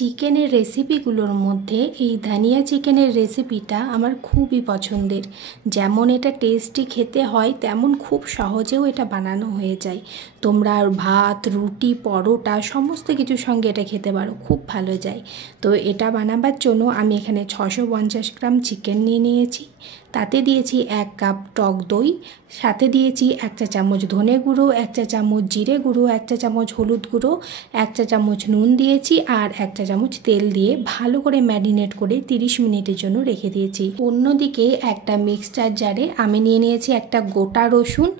চিকেনের রেসিপিগুলোর মধ্যে এই ধনিয়া চিকেনের রেসিপিটা আমার খুবই পছন্দের। যেমন এটা টেস্টি খেতে হয়, তেমন খুব সহজেও এটা বানানো হয়ে যায়। তোমরা ভাত, রুটি, পরোটা সমস্ত কিছুর সঙ্গে এটা খেতে পারো, খুব ভালো যায়। তো এটা বানাবার জন্য আমি এখানে 650 গ্রাম চিকেন নিয়ে নিয়েছি। তাতে দিয়েছি 1 কাপ টক দই, সাথে দিয়েছি 1 চা চামচ ধনে গুঁড়ো, 1 চা চামচ জিরে গুঁড়ো, 1 চা চামচ হলুদ গুঁড়ো, 1 চা চামচ নুন দিয়েছি আর 1 চা চামচ তেল দিয়ে ভালো করে ম্যারিনেট করে 30 মিনিটের জন্য রেখে দিয়েছি। অন্যদিকে একটা মিক্সচার জারে আমি নিয়ে নিয়েছি একটা গোটা রসুন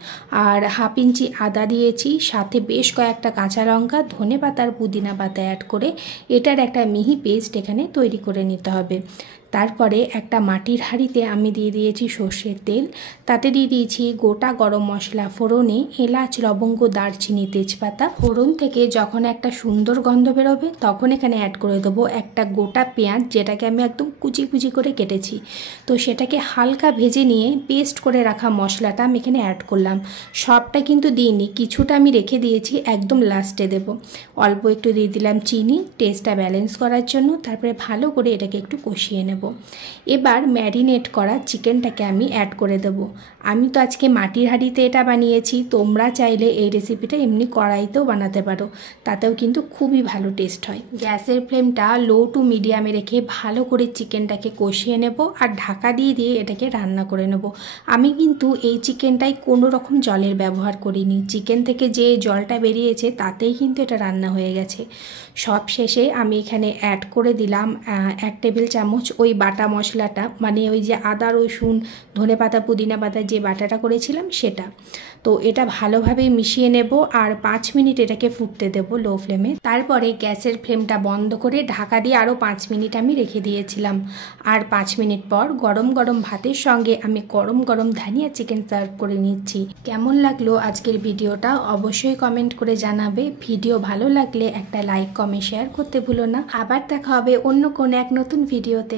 আর 1/2 ইঞ্চি আদা দিয়েছি, সাথে বেশ কয়েকটা কাঁচা লঙ্কা, ধনে পাতা আর পুদিনা পাতা অ্যাড করে এটার একটা মিহি পেস্ট এখানে তৈরি করে নিতে হবে। তারপরে একটা মাটির হাঁড়িতে আমি দিয়ে দিয়েছি সর্ষের তেল, তাতে দিয়ে দিয়েছি গোটা গরম মশলা ফোড়নে, এলাচ, লবঙ্গ, দারচিনি, তেজপাতা। ফোড়ন থেকে যখন একটা সুন্দর গন্ধ বেরোবে তখন এখানে অ্যাড করে দেবো একটা গোটা পেঁয়াজ, যেটাকে আমি একদম কুচি কুচি করে কেটেছি। তো সেটাকে হালকা ভেজে নিয়ে পেস্ট করে রাখা মশলাটা আমি এখানে অ্যাড করলাম। সবটা কিন্তু দিইনি, কিছুটা আমি রেখে দিয়েছি, একদম লাস্টে দেব। অল্প একটু দিয়ে দিলাম চিনি টেস্টটা ব্যালেন্স করার জন্য। তারপরে ভালো করে এটাকে একটু কষিয়ে নেব। এবার ম্যারিনেট করা চিকেনটাকে আমি অ্যাড করে দেব। আমি তো আজকে মাটির হাঁড়িতে এটা বানিয়েছি, তোমরা চাইলে এই রেসিপিটা এমনি কড়াইতেও বানাতে পারো, তাতেও কিন্তু খুবই ভালো টেস্ট হয়। গ্যাসের ফ্লেমটা লো টু মিডিয়ামে রেখে ভালো করে চিকেনটাকে কষিয়ে নেব আর ঢাকা দিয়ে দিয়ে এটাকে রান্না করে নেব। আমি কিন্তু এই চিকেনটায় কোনো রকম জলের ব্যবহার করিনি, চিকেন থেকে যে জলটা বেরিয়েছে তাতেই কিন্তু এটা রান্না হয়ে গেছে। সব শেষে আমি এখানে অ্যাড করে দিলাম 1 টেবিল চামচ ওই বাটা মশলাটা, মানে ওই যে আদা, রসুন, ধনে পাতা, পুদিনা পাতা যে বাটাটা করেছিলাম সেটা। তো এটা ভালোভাবে মিশিয়ে নেব আর 5 মিনিট এটাকে ফুটতে দেবো লো ফ্লেমে। তারপরে গ্যাসের ফ্লেমটা বন্ধ করে ঢাকা দিয়ে আরও 5 মিনিট আমি রেখে দিয়েছিলাম। আর 5 মিনিট পর গরম গরম ভাতের সঙ্গে আমি গরম গরম ধনিয়া চিকেন সার্ভ করে নিচ্ছি। কেমন লাগলো আজকের ভিডিওটা অবশ্যই কমেন্ট করে জানাবে। ভিডিও ভালো লাগলে একটা লাইক, কমেন্ট, শেয়ার করতে ভুলো না। আবার দেখা হবে অন্য কোনো এক নতুন ভিডিওতে।